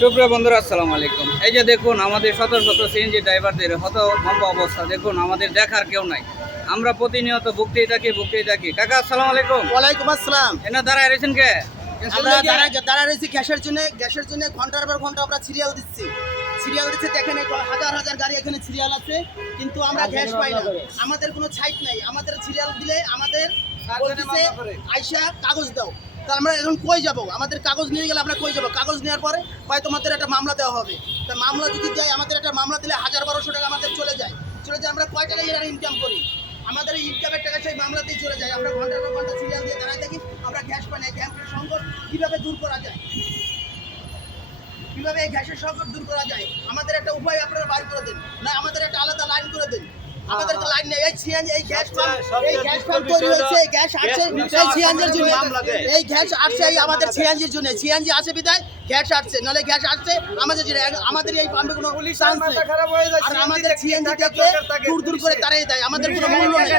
সুপ্রিয় বন্ধুরা আসসালামু আলাইকুম। এই যে দেখুন আমাদের শত শত সিএনজি ড্রাইভারদের হত ভম্ব অবস্থা। দেখুন আমাদের দেখার কেউ নাই। আমরা প্রতিনিয়ত ভুগতেই থাকি ভুগতেই থাকি। কাকা আসসালামু আলাইকুম। ওয়ালাইকুম আসসালাম। এনা দাঁড়ায় রয়েছেন কে? আমরা দাঁড়া দাঁড়া রয়েছি গ্যাসের জন্য গ্যাসের জন্য ঘণ্টার পর ঘণ্টা আমরা সিরিয়াল দিচ্ছি। সিরিয়াল দিচ্ছে দেখেন হাজার হাজার গাড়ি এখানে সিরিয়াল আছে। কিন্তু আমরা গ্যাস পাই না। আমাদের কোনো ছাইট নাই। আমাদের সিরিয়াল দিলে আমাদের আইসা কাগজ দাও। তা আমরা এখন কই যাব? আমাদের কাগজ নিয়ে গেলে আমরা কই যাব? কাগজ নেওয়ার পরে হয় তোমাদের একটা মামলা দেওয়া হবে। তা মামলা যদি দেয়, আমাদের একটা মামলা দিলে হাজার বারোশো টাকা আমাদের চলে যায়। চলে যায়, আমরা কয় টাকা এর ইনকাম করি? আমাদের এই ইনকামের টাকা সেই মামলাতেই চলে যায়। আমরা ঘণ্টার পর ঘণ্টা সিরিয়াল দিয়ে দাঁড়ায় থাকি, আমরা গ্যাস পাই না গ্যাসের সংকট কীভাবে দূর করা যায়? কীভাবে এই গ্যাসের সংকট দূর করা যায়? আমাদের একটা উপায় আপনারা বাইর করে দেন। না, আমাদের একটা আলাদা লাইন করে দেন। আমাদের লাইন নেই। এই সিএনজি এই গ্যাস পাম্প এই গ্যাস পাম্প তৈরি হয়েছে এই গ্যাস আসছে এই সিএনজির জন্য। এই গ্যাস আসছে এই আমাদের সিএনজির জন্য। সিএনজি আসে বিদায় গ্যাস আসছে নাহলে গ্যাস আসছে আমাদের জন্য আমাদের এই পাম্পে কোনো চান্স নেই। আর আমাদের সিএনজি থেকে দূর দূর করে তাড়িয়ে দেয়। আমাদের কোনো মূল্য নেই।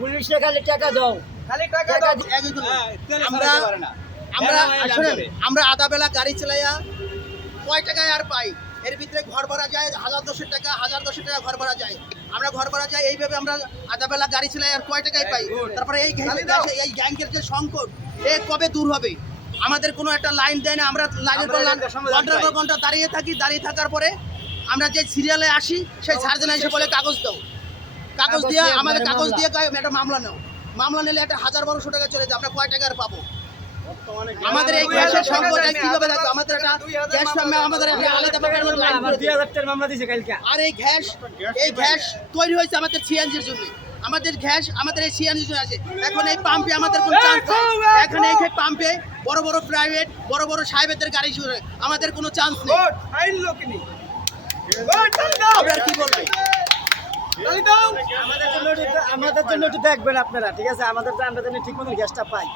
পুলিশ খালি টাকা দাও। একদম। আমরা আমরা আমরা আধা বেলা গাড়ি চালাইয়া কয় টাকায় আর পাই? এর ভিতরে ঘর ভাড়া যায় হাজার দশের টাকা হাজার দশের টাকা ঘর ভাড়া যায়। আমরা ঘর ভাড়া যাই এইভাবে আমরা আধা বেলা গাড়ি চালাই আর কয় টাকায় পাই? তারপরে এই এই ব্যাংকের যে সংকট এ কবে দূর হবে? আমাদের কোনো একটা লাইন দেয় না আমরা লাইনের পর লাইন ঘণ্টার পর ঘণ্টা দাঁড়িয়ে থাকি দাঁড়িয়ে থাকার পরে আমরা যে সিরিয়ালে আসি সেই সার্জেন এসে বলে কাগজ দাও। কাগজ দিয়ে আমাদের কাগজ দিয়ে একটা মামলা নাও। মামলা নিলে একটা হাজার বারোশো টাকা চলে যায় আমরা কয় টাকা আর পাবো? আমাদের এই গ্যাসের কীভাবে আমাদের একটা গ্যাস আমাদের আলাদা। মামলা দিছে কালকে আর এই গ্যাস এই গ্যাস তৈরি হয়েছে আমাদের সিএনজির জন্য। আমাদের গ্যাস আমাদের এই জন্য আছে। এখন এই পাম্পে আমাদের কোনো চান্স নেই। এখন এই পাম্পে বড় বড় প্রাইভেট বড় বড় সাহেবের গাড়ি শুরু আমাদের কোনো চান্স নেই। আপনারা কি বলবেন আমাদের জন্য একটু- আমাদের জন্য একটু দেখবেন আপনারা ঠিক আছে? আমাদের তো আমরা যেন ঠিক মতো গ্যাসটা পাই।